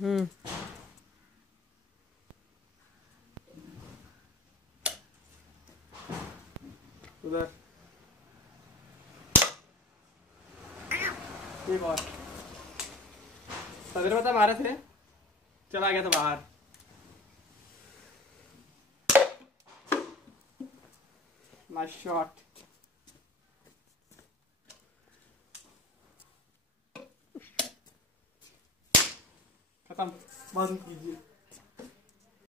उधर एक और सदर पता मारे थे, चला गया था बाहर। Nice shot. खत्म, बंद कीजिए।